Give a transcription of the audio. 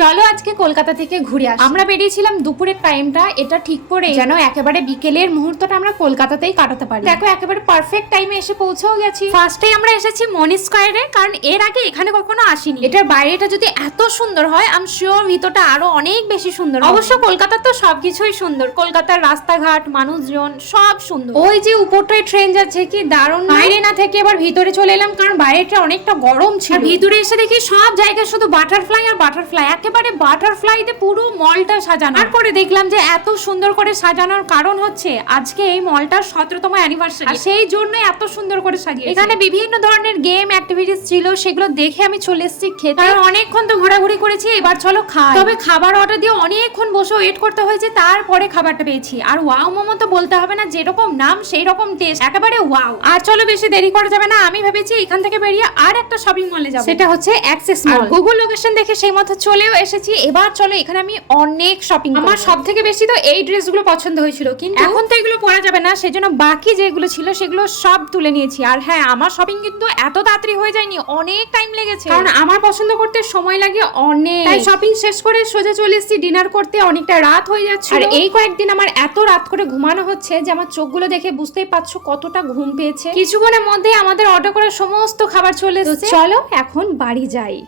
চলো আজকে কলকাতা থেকে ঘুরে আসি। আমরা বেরিয়েছিলাম দুপুরের টাইমটা এটা ঠিক করে যেন একেবারে বিকেলের মুহূর্তটা আমরা কলকাতাতেই কাটাতে পারি। দেখো একেবারে পারফেক্ট টাইমে এসে পৌঁছেও গেছি। ফার্স্টেই আমরা এসেছি মনি স্কয়ারে, কারণ এর আগে এখানে কখনো আসিনি। এটার বাইরেটা যদি এত সুন্দর হয় আই এম শিওর ভিতরটা আরো অনেক বেশি সুন্দর। অবশ্য কলকাতার তো সবকিছুই সুন্দর, কলকাতার রাস্তাঘাট মানুষজন সব সুন্দর। ওই যে উপরটায় ট্রেন যাচ্ছে, কি দারুণ। বাইরে না থেকে এবার ভিতরে চলে এলাম, কারণ বাইরেটা অনেকটা গরম ছিল। ভিতরে এসে দেখি সব জায়গায় শুধু বাটারফ্লাই আর বাটারফ্লাই, একেবারে বাটারফ্লাইতে পুরো মলটা সাজানো। তারপরে দেখলাম যে এত সুন্দর করে সাজানোর কারণ হচ্ছে আজকে এই মলটার 17তম অ্যানিভার্সারি, সেই জন্য এত সুন্দর করে সাজিয়েছে। এখানে বিভিন্ন ধরনের গেম অ্যাক্টিভিটিস ছিল, সেগুলো দেখে আমি চলে এসেছি খেতে। কারণ অনেকক্ষণ তো ঘোরাঘুরি করেছি, এবার চলো খাই। তবে খাবার অর্ডার দিয়ে অনেকক্ষণ বসে ওয়েট করতে হয়েছে, তারপরে খাবারটা পেয়েছি। আর ওয়াও মোমো তো বলতে হবে না, যেরকম নাম সেই রকম টেস্ট, একেবারে ওয়াও। আর চলো বেশি দেরি করা যাবে না, আমি ভেবেছি এখান থেকে বেরিয়ে আর একটা শপিং মলে যাব, সেটা হচ্ছে অ্যাক্সেস মল। গুগল লোকেশন দেখে সেই মতো চলেও এসেছি। এবার চলো এখানে আমি অনেক শপিং। আমার সব থেকে বেশি তো এই ড্রেসগুলো পছন্দ হয়েছিল, কিন্তু এখন তো এগুলো পরা যাবে না, সেজন্য বাকি যেগুলো ছিল সেগুলো সব তুলে নিয়েছি। আর হ্যাঁ, আমার শপিং কিন্তু এত তাড়াতাড়ি হয়ে যায়নি, অনেক টাইম লেগেছে, কারণ আমার পছন্দ করতে সময় লাগে অনেক। তাই শপিং শেষ করে সোজা চলে এসেছি ডিনার করতে, অনেকটা রাত হয়ে যাচ্ছে। আর এই কয়েকদিন আমার এত রাত করে ঘুমানো হচ্ছে যে আমার চোখগুলো দেখে বুঝতেই পারছো কতটা ঘুম পেয়েছে। কিছুক্ষণের মধ্যে আমাদের অর্ডার করা সমস্ত খাবার চলে এসেছে। চলো এখন বাড়ি যাই।